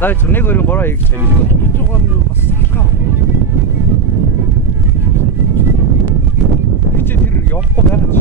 날 전에 그리고 뭐라 이렇게 재밌어. 이쪽 하면 싹가 밑에 뒤를 엮고 가는 지